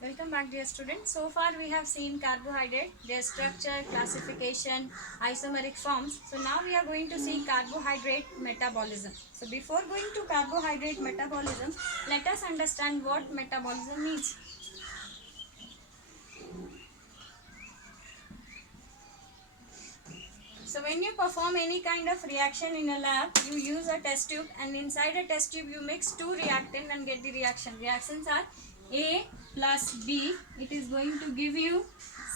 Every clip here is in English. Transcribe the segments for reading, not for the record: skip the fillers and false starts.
Welcome back, dear students. So far we have seen carbohydrate, their structure, classification, isomeric forms. So now we are going to see carbohydrate metabolism. So before going to carbohydrate metabolism, let us understand what metabolism means. So when you perform any kind of reaction in a lab, you use a test tube, and inside a test tube you mix two reactants and get the reaction. Reactions are A plus B. It is going to give you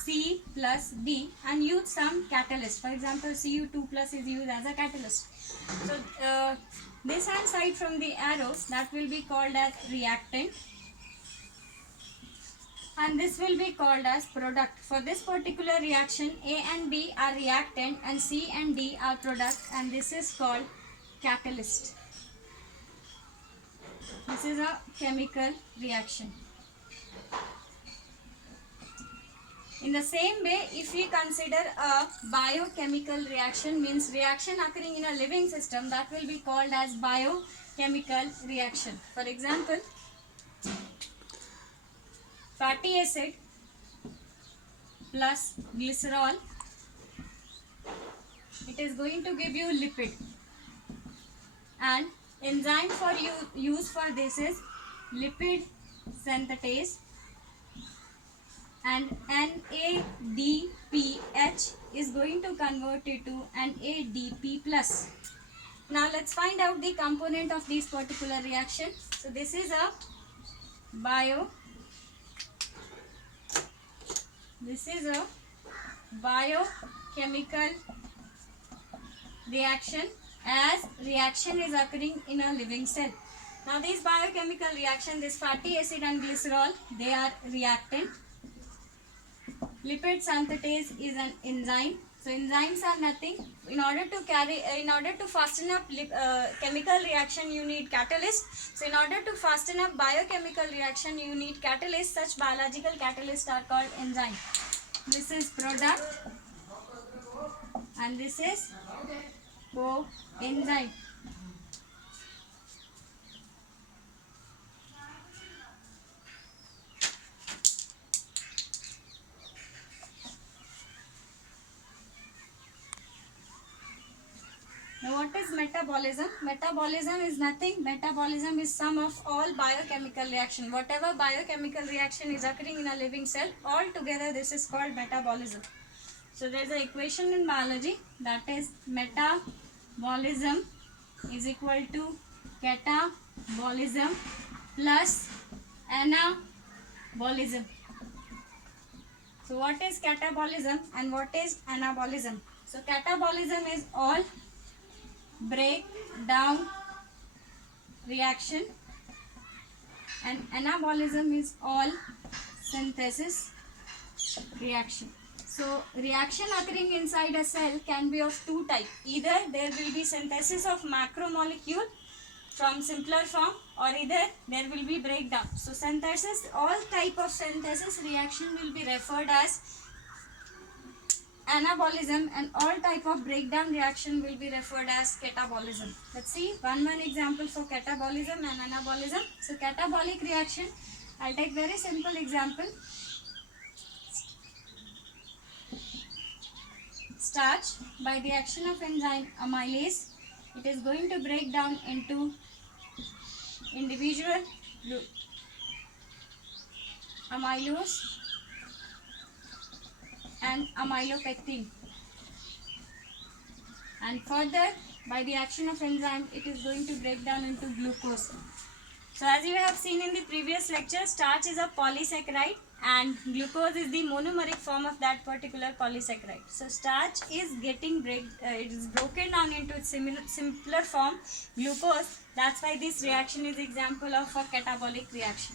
C plus D, and use some catalyst. For example, Cu2 plus is used as a catalyst. So this hand side from the arrows, that will be called as reactant, and this will be called as product. For this particular reaction, A and B are reactant and C and D are product, and this is called catalyst. This is a chemical reaction. In the same way, if we consider a biochemical reaction, means reaction occurring in a living system, that will be called as biochemical reaction. For example, fatty acid plus glycerol, it is going to give you lipid, and enzyme for use for this is lipid synthetase, and NADPH is going to convert it to NADP plus. Now let's find out the component of this particular reaction. So this is a biochemical reaction, as reaction is occurring in a living cell. Now this biochemical reaction, this fatty acid and glycerol, they are reactant. Lipid synthetase is an enzyme. So enzymes are nothing. In order to fasten up chemical reaction, you need catalyst. So in order to fasten up biochemical reaction, you need catalyst. Such biological catalysts are called enzyme. This is product, and this is coenzyme. Now what is metabolism? Metabolism is nothing. Metabolism is sum of all biochemical reaction. Whatever biochemical reaction is occurring in a living cell, all together this is called metabolism. So there is an equation in biology, that is metabolism is equal to catabolism plus anabolism. So what is catabolism and what is anabolism? So catabolism is all break down reaction, and anabolism is all synthesis reaction. So reaction occurring inside a cell can be of two types. Either there will be synthesis of macromolecule from simpler form, or either there will be breakdown. So synthesis, all type of synthesis reaction will be referred as anabolism, and all type of breakdown reaction will be referred as catabolism. Let's see one example for catabolism and anabolism. So catabolic reaction, I'll take very simple example. Starch, by the action of enzyme amylase, it is going to break down into individual amylose and amylopectin, and further by the action of enzyme it is going to break down into glucose. So as you have seen in the previous lecture, starch is a polysaccharide and glucose is the monomeric form of that particular polysaccharide. So starch is getting it is broken down into its simpler form, glucose. That's why this reaction is example of a catabolic reaction.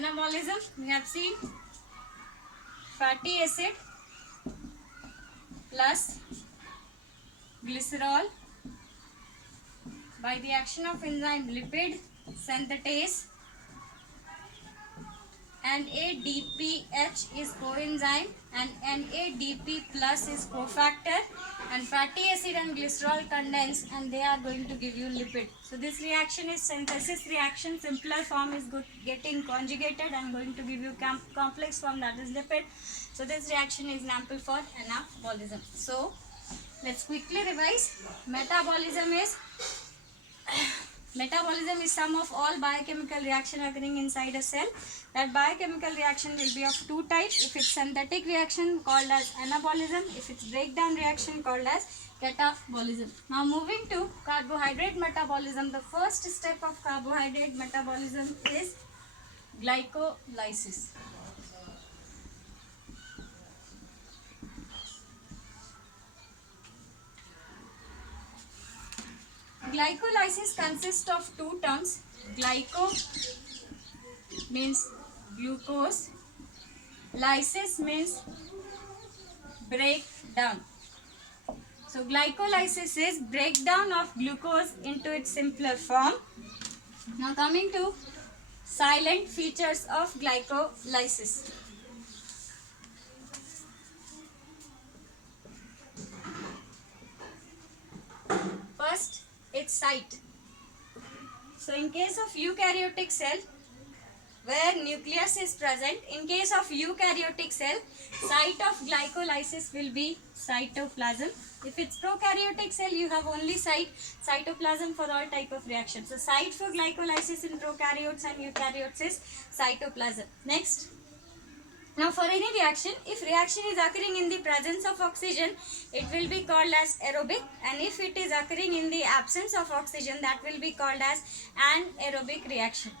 Anabolism, we have seen fatty acid plus glycerol by the action of enzyme lipid synthetase NADPH is coenzyme and NADP plus is cofactor, and fatty acid and glycerol condense and they are going to give you lipid. So this reaction is synthesis reaction. Simpler form is getting conjugated and going to give you complex form, that is lipid. So this reaction is example for anabolism. So let's quickly revise. Metabolism is sum of all biochemical reaction occurring inside a cell. That biochemical reaction will be of two types. If it's synthetic reaction, called as anabolism. If it's breakdown reaction, called as catabolism. Now moving to carbohydrate metabolism. The first step of carbohydrate metabolism is glycolysis. Glycolysis consists of two terms. Glyco means glucose. Lysis means break down. So glycolysis is breakdown of glucose into its simpler form. Now coming to silent features of glycolysis. First, its site. So in case of eukaryotic cell, where nucleus is present, in case of eukaryotic cell, site of glycolysis will be cytoplasm. If it's prokaryotic cell, you have only cytoplasm for all type of reactions. So site for glycolysis in prokaryotes and eukaryotes is cytoplasm. Next, now for any reaction, if reaction is occurring in the presence of oxygen, it will be called as aerobic, and if it is occurring in the absence of oxygen, that will be called as anaerobic reaction.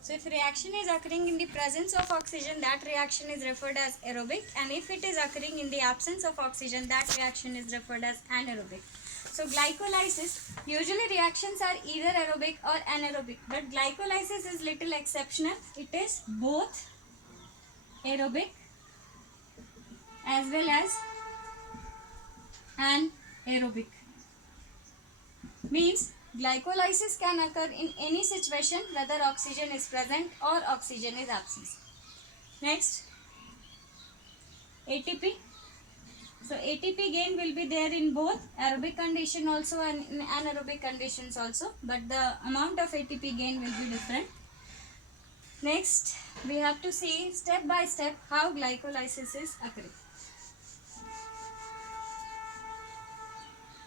So if reaction is occurring in the presence of oxygen, that reaction is referred as aerobic, and if it is occurring in the absence of oxygen, that reaction is referred as anaerobic. So glycolysis, usually reactions are either aerobic or anaerobic, but glycolysis is little exceptional. It is both aerobic as well as anaerobic. Means glycolysis can occur in any situation whether oxygen is present or oxygen is absent. Next, ATP. So ATP gain will be there in both aerobic condition also and in anaerobic conditions also, but the amount of ATP gain will be different. Next, we have to see step by step how glycolysis is occurring.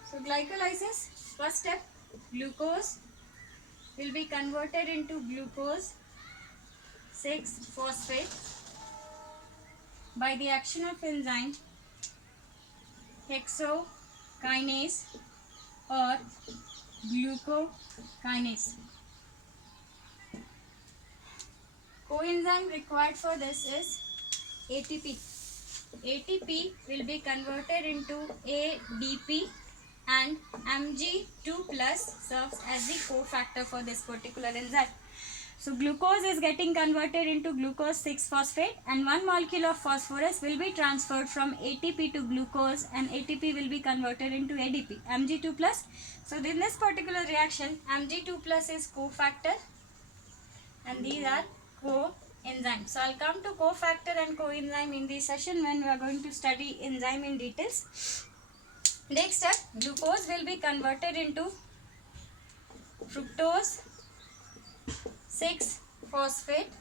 So glycolysis, first step, glucose will be converted into glucose 6-phosphate by the action of enzyme hexokinase or glucokinase. Coenzyme required for this is ATP. ATP will be converted into ADP, and Mg2 plus serves as the cofactor for this particular enzyme. So glucose is getting converted into glucose 6-phosphate, and one molecule of phosphorus will be transferred from ATP to glucose, and ATP will be converted into ADP, Mg2 plus. So in this particular reaction, Mg2 plus is cofactor and these are coenzyme. So I'll come to cofactor and coenzyme in the session when we are going to study enzyme in details. Next step, glucose will be converted into fructose 6-phosphate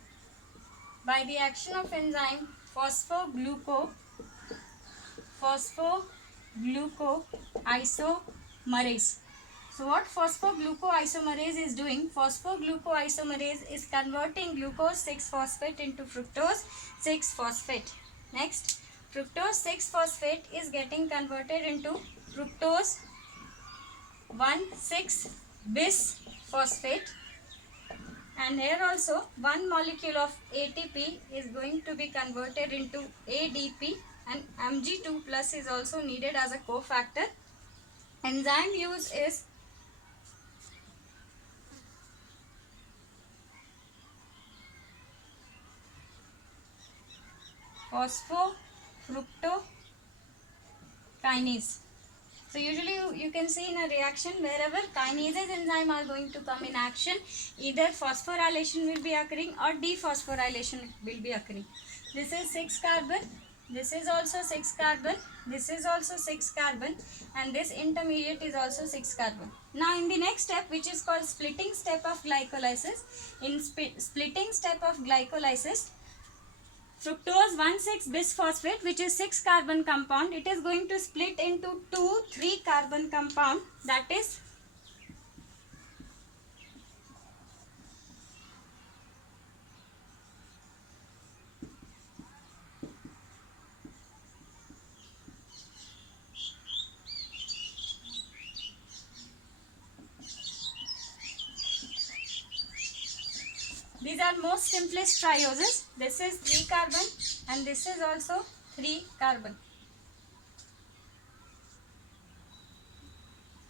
by the action of enzyme phosphoglucoisomerase. So what phosphoglucoisomerase is doing? Phosphoglucoisomerase is converting glucose 6-phosphate into fructose 6-phosphate. Next, fructose 6-phosphate is getting converted into fructose 1,6-bis phosphate, and here also one molecule of ATP is going to be converted into ADP, and Mg2 plus is also needed as a cofactor. Enzyme use is phosphofructokinase. So usually you can see in a reaction wherever kinases enzyme are going to come in action, either phosphorylation will be occurring or dephosphorylation will be occurring. This is 6 carbon, this is also 6 carbon, this is also 6 carbon, and this intermediate is also 6 carbon. Now in the next step, which is called splitting step of glycolysis, in splitting step of glycolysis, fructose 1,6-bisphosphate, which is 6 carbon compound, it is going to split into 2 3 carbon compound, that is these are most simplest trioses. This is 3 carbon and this is also 3 carbon.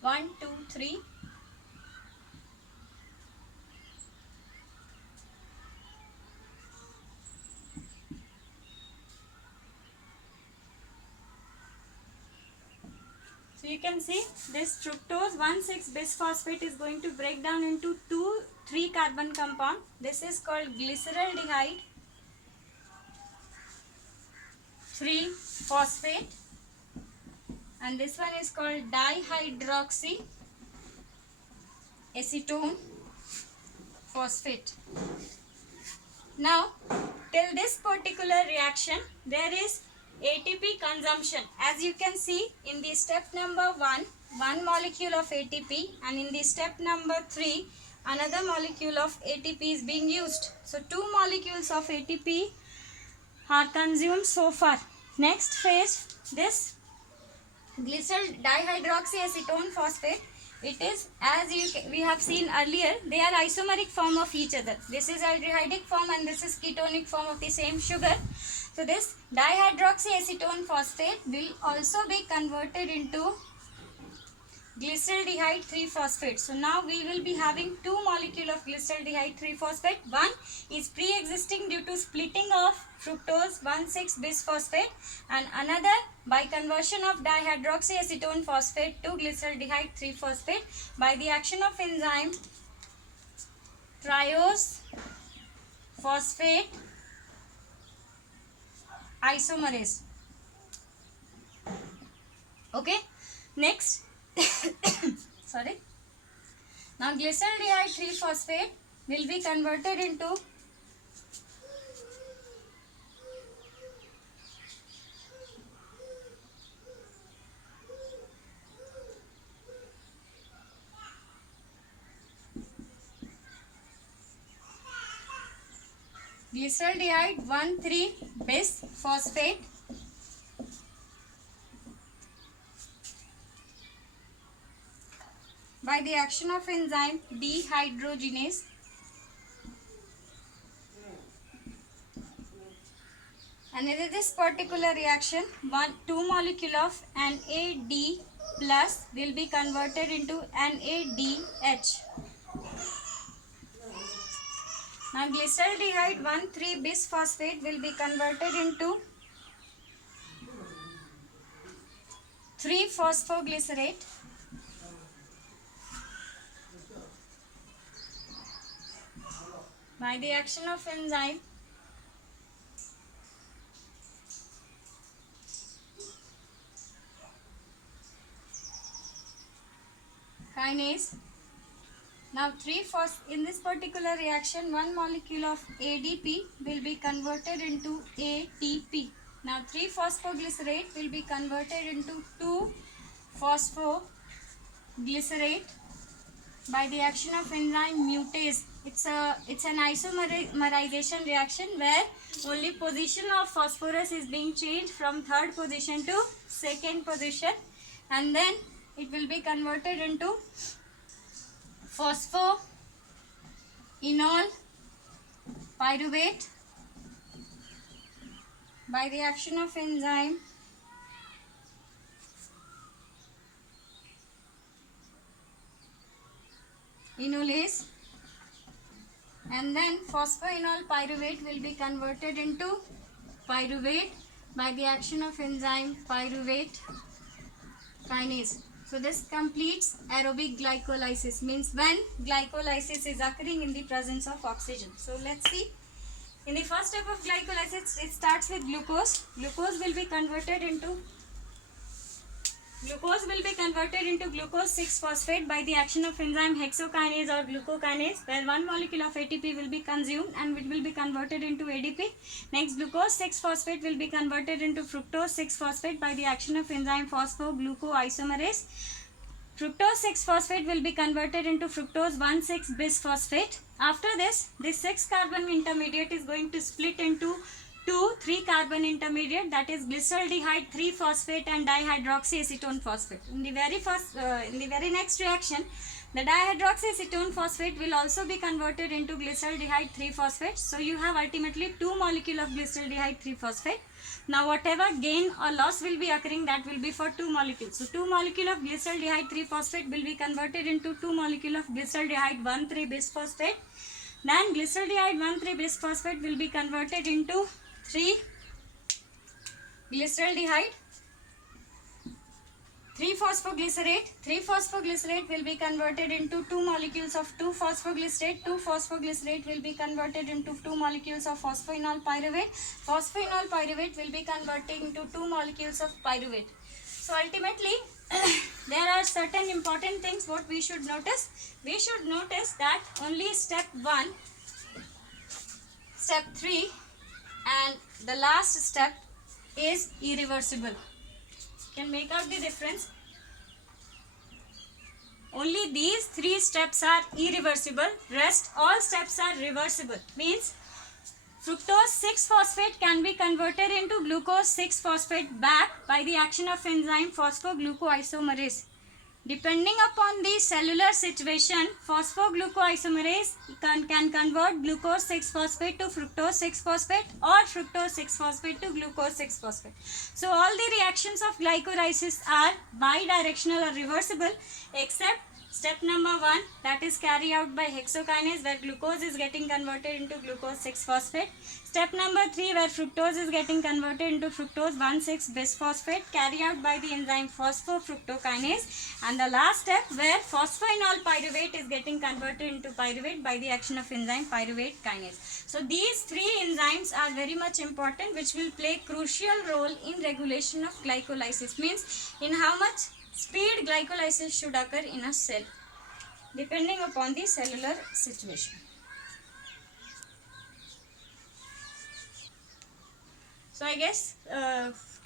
1 2 3. So you can see this fructose 1,6-bisphosphate is going to break down into 2 3 carbon compound. This is called glyceraldehyde 3-phosphate, and this one is called dihydroxy acetone phosphate. Now till this particular reaction there is ATP consumption. As you can see in the step number 1, one molecule of ATP, and in the step number 3 another molecule of ATP is being used. So 2 molecules of ATP are consumed so far. Next phase, this glycerol dihydroxyacetone phosphate, it is, as we have seen earlier, they are isomeric form of each other. This is aldehydic form and this is ketonic form of the same sugar. So this dihydroxyacetone phosphate will also be converted into glyceraldehyde 3-phosphate. So now we will be having 2 molecule of glyceraldehyde 3-phosphate. One is pre-existing due to splitting of fructose 1,6-bisphosphate, and another by conversion of dihydroxyacetone phosphate to glyceraldehyde 3-phosphate by the action of enzyme triose phosphate isomerase. Okay, next sorry. Now glyceraldehyde 3-phosphate will be converted into glyceraldehyde 1,3-bisphosphate by the action of enzyme dehydrogenase. And in this particular reaction, 2 molecule of NAD plus will be converted into NADH. Now glyceraldehyde 1,3-bisphosphate will be converted into 3-phosphoglycerate by the action of enzyme kinase. Now in this particular reaction, 1 molecule of ADP will be converted into ATP. Now 3-phosphoglycerate will be converted into 2-phosphoglycerate by the action of enzyme mutase. It's an isomerization reaction where only position of phosphorus is being changed from 3rd position to 2nd position, and then it will be converted into phosphoenol pyruvate by the action of enzyme enolase, and then phosphoenol pyruvate will be converted into pyruvate by the action of enzyme pyruvate kinase. So this completes aerobic glycolysis, means when glycolysis is occurring in the presence of oxygen. So let's see. In the first step of glycolysis, it starts with glucose. Glucose will be converted into glucose 6-phosphate by the action of enzyme hexokinase or glucokinase, where one molecule of ATP will be consumed and it will be converted into ADP. Next, glucose 6-phosphate will be converted into fructose 6-phosphate by the action of enzyme phosphoglucoisomerase. Fructose 6-phosphate will be converted into fructose 1,6-bisphosphate. After this 6-carbon intermediate is going to split into two 3-carbon intermediate, that is glyceraldehyde 3-phosphate and dihydroxyacetone phosphate. In the very next reaction, the dihydroxyacetone phosphate will also be converted into glyceraldehyde 3-phosphate. So you have ultimately 2 molecule of glyceraldehyde 3-phosphate. Now whatever gain or loss will be occurring, that will be for 2 molecules. So 2 molecule of glyceraldehyde 3-phosphate will be converted into 2 molecule of glyceraldehyde 1,3-bisphosphate. Then glyceraldehyde 1,3-bisphosphate will be converted into 3 glyceraldehyde 3-phosphoglycerate. 3-phosphoglycerate will be converted into 2 molecules of 2-phosphoglycerate. 2-phosphoglycerate will be converted into 2 molecules of phosphoenol pyruvate. Phosphoenol pyruvate will be converted into 2 molecules of pyruvate. So ultimately, there are certain important things what we should notice. We should notice that only step 1, step 3 and the last step is irreversible. Can make out the difference. Only these 3 steps are irreversible, rest all steps are reversible. Means fructose 6-phosphate can be converted into glucose 6-phosphate back by the action of enzyme phosphoglucoisomerase. Depending upon the cellular situation, phosphoglucoisomerase can convert glucose 6-phosphate to fructose 6-phosphate or fructose 6-phosphate to glucose 6-phosphate. So all the reactions of glycolysis are bidirectional or reversible, except step number 1, that is carried out by hexokinase, where glucose is getting converted into glucose 6-phosphate. Step number 3, where fructose is getting converted into fructose 1,6-bisphosphate, carried out by the enzyme phosphofructokinase. And the last step, where phosphoenol pyruvate is getting converted into pyruvate by the action of enzyme pyruvate kinase. So these 3 enzymes are very much important, which will play crucial role in regulation of glycolysis. Means in how much speed glycolysis should occur in a cell, depending upon the cellular situation. So I guess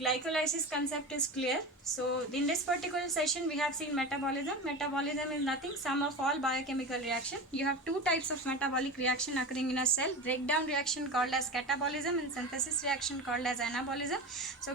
glycolysis concept is clear. So in this particular session we have seen metabolism. Metabolism is nothing, sum of all biochemical reaction. You have 2 types of metabolic reaction occurring in a cell: breakdown reaction called as catabolism and synthesis reaction called as anabolism. So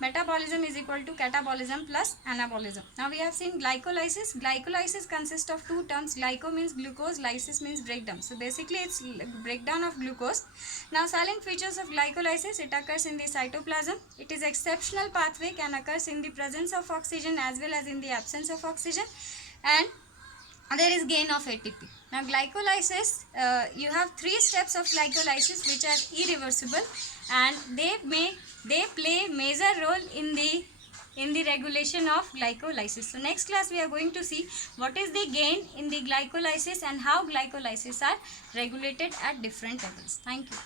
metabolism is equal to catabolism plus anabolism. Now we have seen glycolysis. Glycolysis consists of 2 terms. Glyco means glucose, lysis means breakdown. So basically it's breakdown of glucose. Now silent features of glycolysis: it occurs in the cytoplasm. It is exceptional pathway, can occurs in the presence of oxygen as well as in the absence of oxygen, and there is gain of ATP. Now glycolysis, you have 3 steps of glycolysis which are irreversible, and they play major role in the regulation of glycolysis. So next class we are going to see what is the gain in the glycolysis and how glycolysis are regulated at different levels. Thank you.